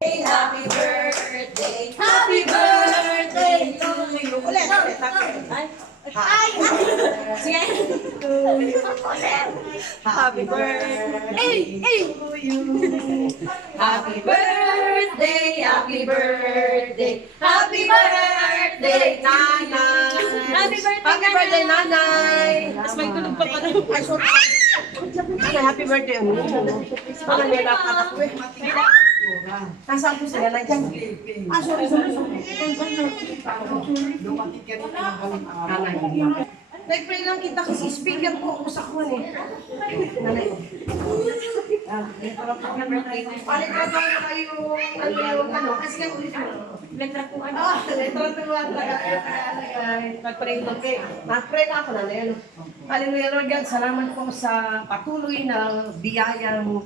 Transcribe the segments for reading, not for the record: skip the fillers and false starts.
Happy birthday, happy birthday to you. Ulit. Ay! Sige. Happy birthday to you. Happy birthday, happy birthday, happy birthday, Nanay. Happy birthday, Nanay. Tapos may tulog pa pala. Ay, sorry. Happy birthday, ano? Parang nilakad ako eh. Nasaan po sila? Nandiyan. Sorry. Nag-pray lang kita kasi speaker po ako sa kwan eh. Nanay. Palit na tayo ano, kasi nga ulit mo. Letra po ano? Letra po nag-pray lang kayo. Nag-pray na ako, nanay. Hallelujah, Lord God. Salamat po sa patuloy na biyayang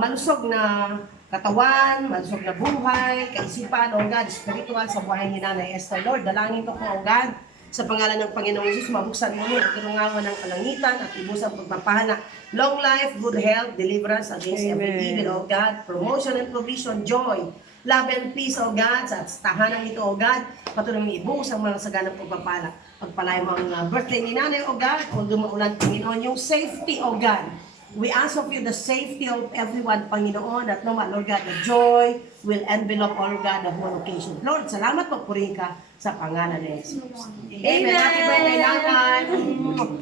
malusog na katawan, malusog na buhay, kaisipan, O God, spiritual sa buhay ni Nanay Esther. Lord, dalangin ko po, O God, sa pangalan ng Panginoong Jesus, mabuksan mo ang tulungawan ng kalangitan at ibusang pagpapahana. Long life, good health, deliverance against every evil, O God, promotion and provision, joy, love and peace, O God, sa tahanan ito, O God, patuloy mo ibus ang mga saganang pagpapala. Pagpalay mo ang birthday ni Nanay, O God, kung dumaulan, Panginoon, yung safety, O God. We ask of you the safety of everyone, Panginoon, at naman, Lord God, the joy will envelop all God the whole occasion. Lord, salamat po, purihin ka sa pangalan ni Jesus. Amen. Happy birthday, Nanay.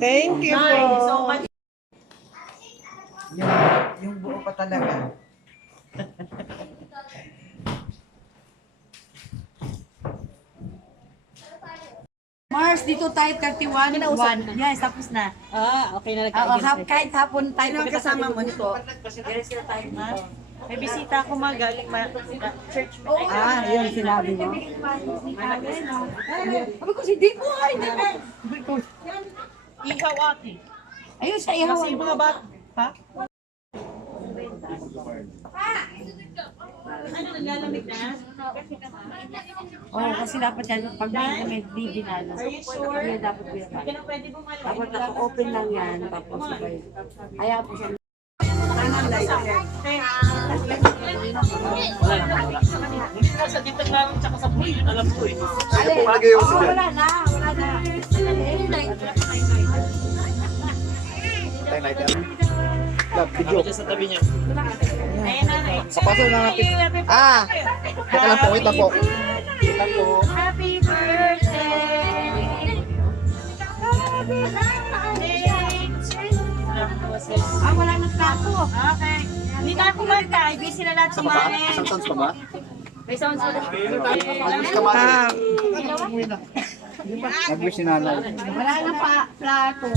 Thank you po. So much. Yung buo pa talaga. Mars, dito tayo 31, 1. Yes, tapos na. Okay na Kahit hapon tayo. Sino ang kasama mo nito? Yes, sila tayo, Mars. May bisita ako magaling church. Yun sinabi mo. Sabi ko, si Dipo ay, Ihaw ate. ayun sa Kasi ihawan. yung mga bata. Ha? Ano, naglalamig na? Oo, kasi dapat yan, pag may dinala. Are you sure? Kaya dapat kuya pa. Hindi ka na pwede bumalik. Dapat naka-open lang yan, tapos sabay. Kaya po siya. Sa dito namin tsaka sa buhay, alam ko eh. Wala na. Video. Sa tabi niya. Ayun na. Papasok na natin. Teka lang po, wait lang po. Wait lang po. Happy birthday! Happy birthday! Wala nang plato. Okay. Hindi na ako kumanta. Busy na lahat Sa baba? kumain. Isang sounds pa ba? May sounds pa. Mag-wish ka mati. Mag-wish si nanay. Wala nang plato.